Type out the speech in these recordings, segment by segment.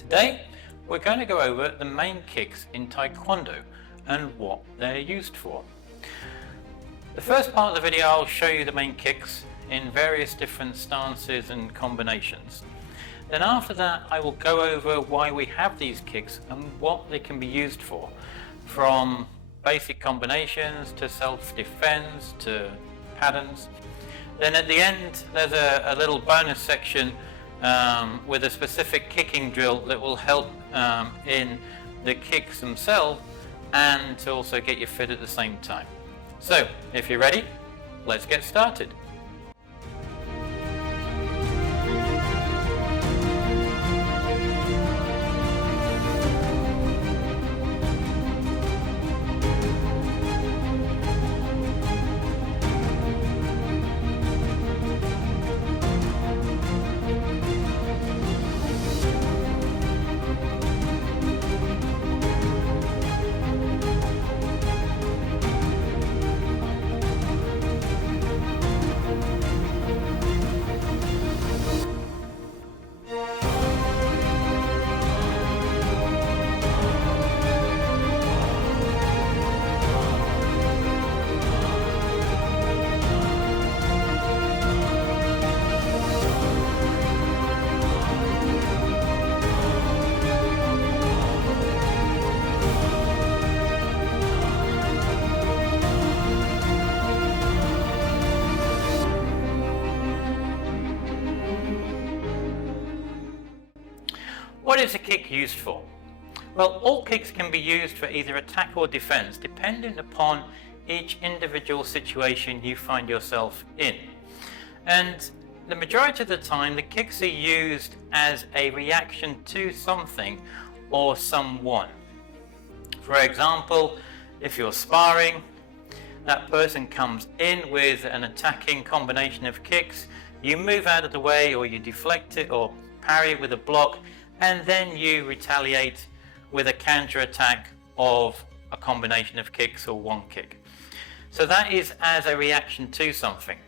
Today we're going to go over the main kicks in Taekwondo and what they're used for. The first part of the video I'll show you the main kicks in various different stances and combinations. Then after that I will go over why we have these kicks and what they can be used for, from basic combinations to self-defense to patterns. Then at the end there's a little bonus section with a specific kicking drill that will help in the kicks themselves and to also get you fit at the same time. So if you're ready, let's get started. What is a kick used for? Well, all kicks can be used for either attack or defense, depending upon each individual situation you find yourself in. And the majority of the time, the kicks are used as a reaction to something or someone. For example, if you're sparring, that person comes in with an attacking combination of kicks, you move out of the way or you deflect it or parry it with a block, and then you retaliate with a counter attack of a combination of kicks or one kick. So that is as a reaction to something.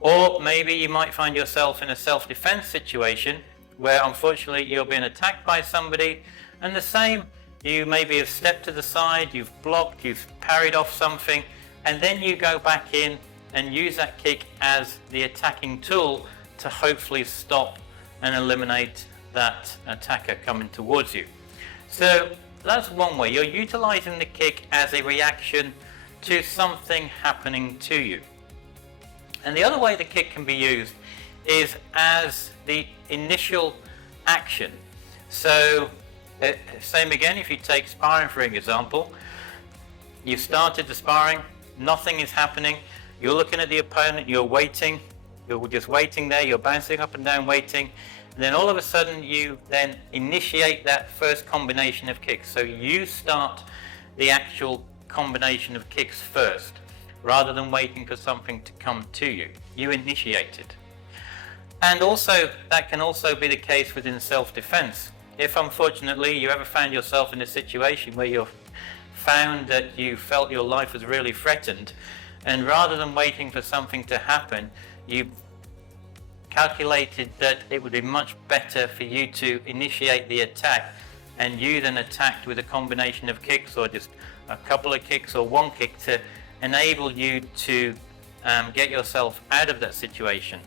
Or maybe you might find yourself in a self-defense situation where unfortunately you're being attacked by somebody, and the same, you maybe have stepped to the side, you've blocked, you've parried off something, and then you go back in and use that kick as the attacking tool to hopefully stop and eliminate that attacker coming towards you. So that's one way. You're utilizing the kick as a reaction to something happening to you. And the other way the kick can be used is as the initial action. So same again, if you take sparring for example, you started the sparring, nothing is happening, you're looking at the opponent, you're waiting, you're just waiting there, you're bouncing up and down waiting. And then all of a sudden you then initiate that first combination of kicks. So you start the actual combination of kicks first, rather than waiting for something to come to you. You initiate it. And also, that can also be the case within self-defense. If unfortunately you ever found yourself in a situation where you've found that you felt your life was really threatened, and rather than waiting for something to happen, you calculated that it would be much better for you to initiate the attack, and you then attacked with a combination of kicks or just a couple of kicks or one kick to enable you to get yourself out of that situation.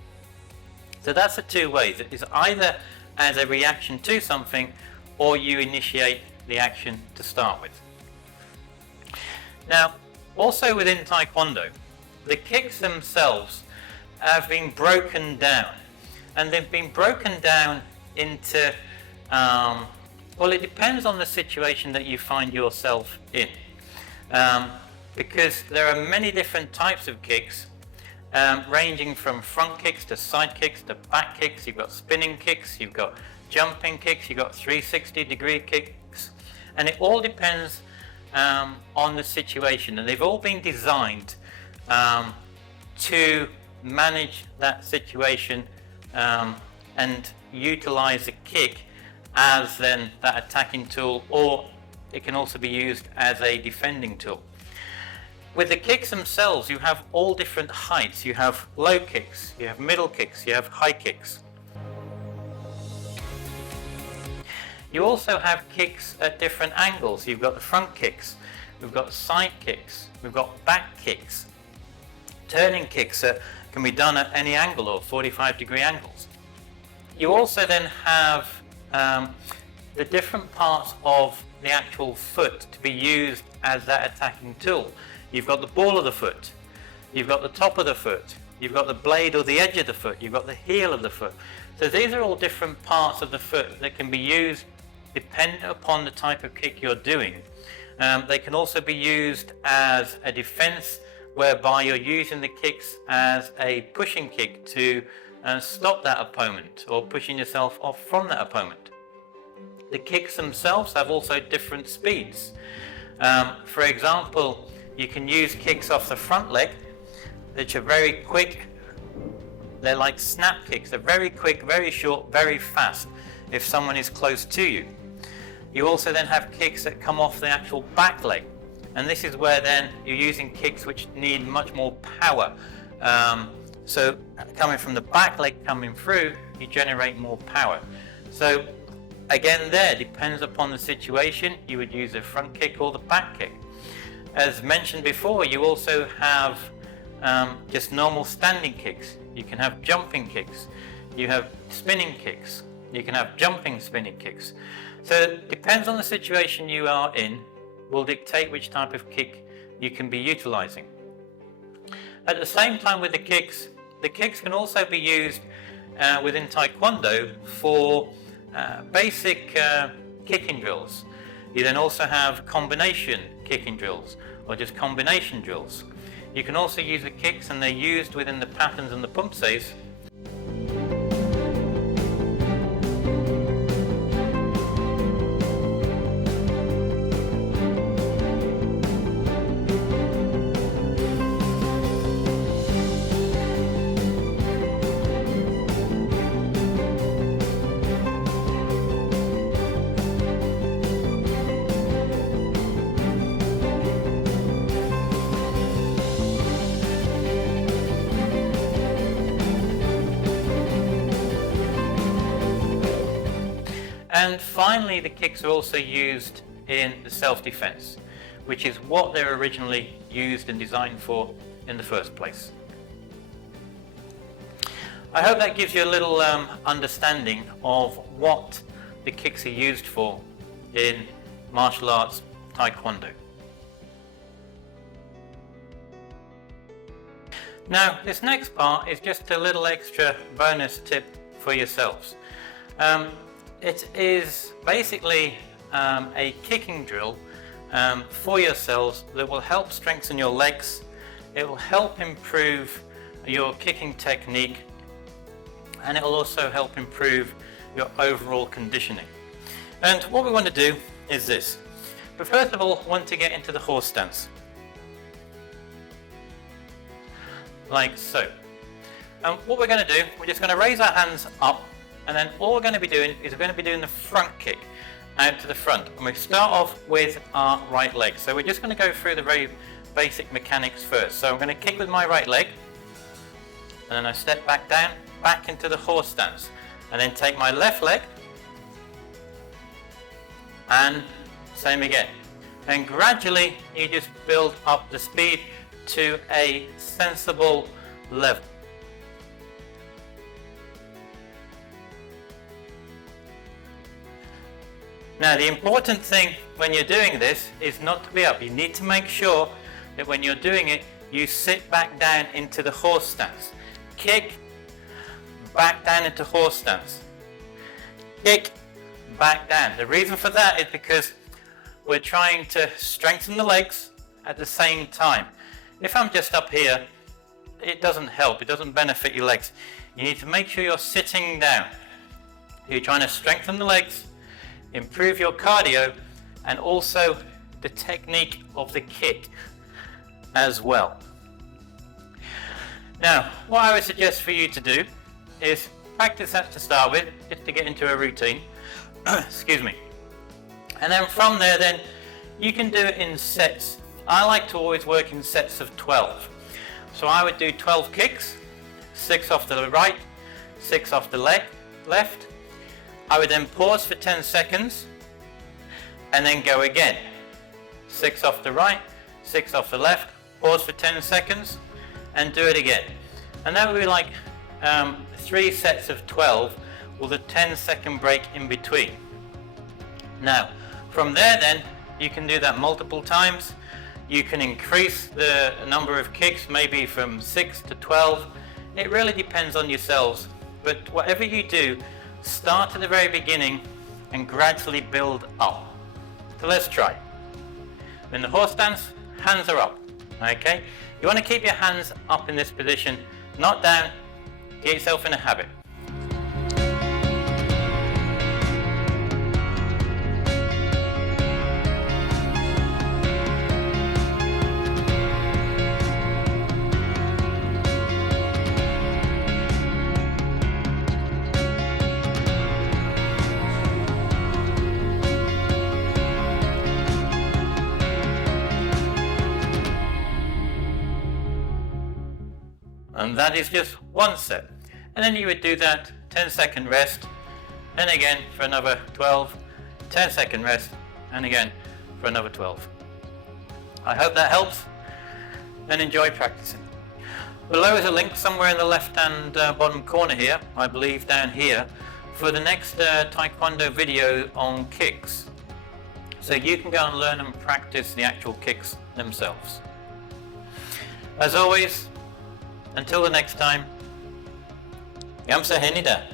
So that's the two ways. It is either as a reaction to something or you initiate the action to start with. Now, also within Taekwondo, the kicks themselves have been broken down, and they've been broken down into well, it depends on the situation that you find yourself in, because there are many different types of kicks, ranging from front kicks to side kicks to back kicks. You've got spinning kicks, you've got jumping kicks, you've got 360-degree kicks, and it all depends on the situation, and they've all been designed to manage that situation and utilize the kick as then that attacking tool, or it can also be used as a defending tool. With the kicks themselves, you have all different heights. You have low kicks, you have middle kicks, you have high kicks. You also have kicks at different angles. You've got the front kicks, we've got side kicks, we've got back kicks, turning kicks that can be done at any angle or 45-degree angles. You also then have the different parts of the actual foot to be used as that attacking tool. You've got the ball of the foot, you've got the top of the foot, you've got the blade or the edge of the foot, you've got the heel of the foot. So these are all different parts of the foot that can be used depending upon the type of kick you're doing. They can also be used as a defense, whereby you're using the kicks as a pushing kick to stop that opponent or pushing yourself off from that opponent. The kicks themselves have also different speeds. For example, you can use kicks off the front leg, which are very quick. They're like snap kicks. They're very quick, very short, very fast if someone is close to you. You also then have kicks that come off the actual back leg. And this is where then you're using kicks which need much more power. So coming from the back leg coming through, you generate more power. So again there, depends upon the situation, you would use the front kick or the back kick. As mentioned before, you also have just normal standing kicks. You can have jumping kicks. You have spinning kicks. You can have jumping spinning kicks. So it depends on the situation you are in, will dictate which type of kick you can be utilizing. At the same time with the kicks can also be used within Taekwondo for basic kicking drills. You then also have combination kicking drills or just combination drills. You can also use the kicks, and they're used within the patterns and the pumpsays. And finally, the kicks are also used in the self-defense, which is what they're originally used and designed for in the first place. I hope that gives you a little understanding of what the kicks are used for in martial arts Taekwondo. Now, this next part is just a little extra bonus tip for yourselves. It is basically a kicking drill for yourselves that will help strengthen your legs. It will help improve your kicking technique, and it will also help improve your overall conditioning. And what we want to do is this. But first of all, we want to get into the horse stance. Like so. And what we're going to do, we're just going to raise our hands up, and then all we're going to be doing is we're going to be doing the front kick out to the front. And we start off with our right leg. So we're just going to go through the very basic mechanics first. So I'm going to kick with my right leg, and then I step back down, back into the horse stance, and then take my left leg, and same again. And gradually you just build up the speed to a sensible level. Now, the important thing when you're doing this is not to be up. You need to make sure that when you're doing it, you sit back down into the horse stance. Kick, back down into horse stance. Kick, back down. The reason for that is because we're trying to strengthen the legs at the same time. If I'm just up here, it doesn't help. It doesn't benefit your legs. You need to make sure you're sitting down. You're trying to strengthen the legs, improve your cardio, and also the technique of the kick as well. Now, what I would suggest for you to do is practice that to start with, just to get into a routine. Excuse me. And then from there, then you can do it in sets. I like to always work in sets of 12. So I would do 12 kicks, 6 off the right, 6 off the left, I would then pause for 10 seconds and then go again. 6 off the right, 6 off the left, pause for 10 seconds and do it again. And that would be like 3 sets of 12 with a 10-second break in between. Now, from there then, you can do that multiple times. You can increase the number of kicks, maybe from 6 to 12. It really depends on yourselves. But whatever you do, start at the very beginning and gradually build up. So let's try. In the horse stance, hands are up. Okay? You want to keep your hands up in this position, not down. Get yourself in a habit. And that is just one set. And then you would do that 10-second rest, and again for another 12, 10-second rest, and again for another 12. I hope that helps, and enjoy practicing. Below is a link somewhere in the left-hand bottom corner here, I believe down here, for the next Taekwondo video on kicks. So you can go and learn and practice the actual kicks themselves. As always, until the next time, 감사합니다.